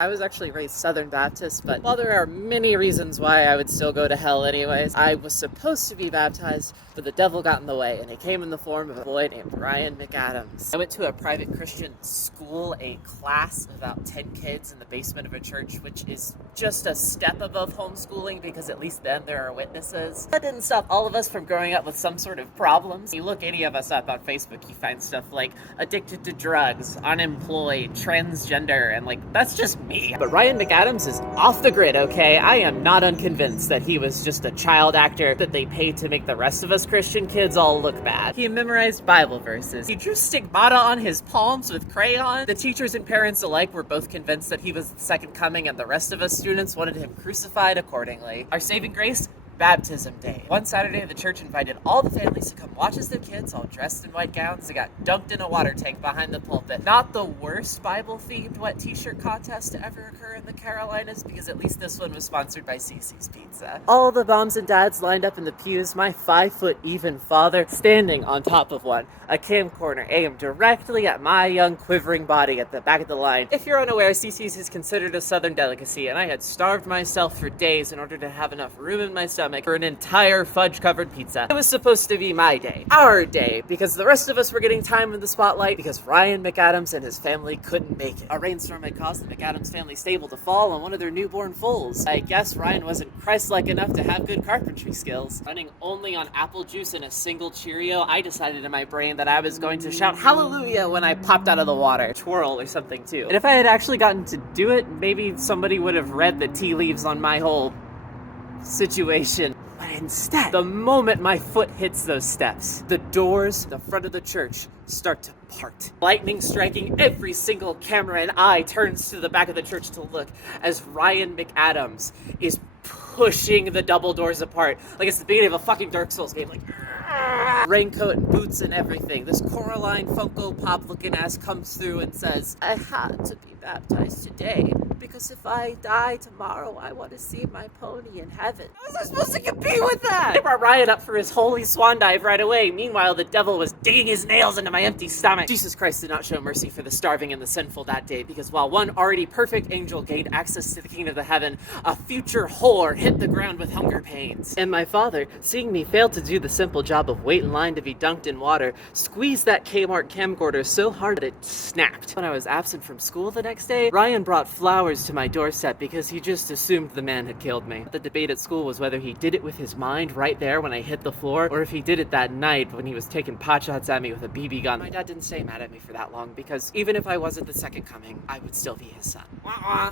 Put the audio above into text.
I was actually raised Southern Baptist, but while there are many reasons why I would still go to hell anyways, I was supposed to be baptized, but the devil got in the way, and it came in the form of a boy named Ryan McAdams. I went to a private Christian school, a class of about 10 kids in the basement of a church, which is just a step above homeschooling because at least then there are witnesses. That didn't stop all of us from growing up with some sort of problems. You look any of us up on Facebook, you find stuff like addicted to drugs, unemployed, transgender, and that's just me. But Ryan McAdams is off the grid, okay? I am not unconvinced that he was just a child actor that they paid to make the rest of us Christian kids all look bad. He memorized Bible verses. He drew stigmata on his palms with crayon. The teachers and parents alike were both convinced that he was the second coming, and the rest of us students wanted him crucified accordingly. Our saving grace? Baptism day. One Saturday, the church invited all the families to come watch as their kids, all dressed in white gowns, that got dunked in a water tank behind the pulpit. Not the worst Bible-themed wet t-shirt contest to ever occur in the Carolinas, because at least this one was sponsored by Cece's Pizza. All the moms and dads lined up in the pews, my 5-foot-even father standing on top of one, a camcorder aimed directly at my young quivering body at the back of the line. If you're unaware, Cece's is considered a Southern delicacy, and I had starved myself for days in order to have enough room in my stomach for an entire fudge-covered pizza. It was supposed to be my day. Our day, because the rest of us were getting time in the spotlight because Ryan McAdams and his family couldn't make it. A rainstorm had caused the McAdams family stable to fall on one of their newborn foals. I guess Ryan wasn't Christ-like enough to have good carpentry skills. Running only on apple juice and a single Cheerio, I decided in my brain that I was going to shout hallelujah when I popped out of the water. Twirl or something too. And if I had actually gotten to do it, maybe somebody would have read the tea leaves on my whole situation. But instead, the moment my foot hits those steps, the doors, the front of the church, start to part. Lightning striking every single camera and eye turns to the back of the church to look as Ryan McAdams is pushing the double doors apart. Like it's the beginning of a fucking Dark Souls game. Raincoat and boots and everything. This Coraline Funko Pop looking ass comes through and says, I had to be baptized today because if I die tomorrow, I want to see my pony in heaven. How was I supposed to compete with that? I brought Ryan up for his holy swan dive right away. Meanwhile, the devil was digging his nails into my empty stomach. Jesus Christ did not show mercy for the starving and the sinful that day, because while one already perfect angel gained access to the kingdom of heaven, a future whore hit the ground with hunger pains. And my father, seeing me fail to do the simple job of wait in line to be dunked in water, squeezed that Kmart camcorder so hard that it snapped. When I was absent from school the next day, Ryan brought flowers to my doorstep because he just assumed the man had killed me. The debate at school was whether he did it with his mind right there when I hit the floor, or if he did it that night when he was taking potshots at me with a BB gun. My dad didn't stay mad at me for that long, because even if I wasn't the second coming, I would still be his son.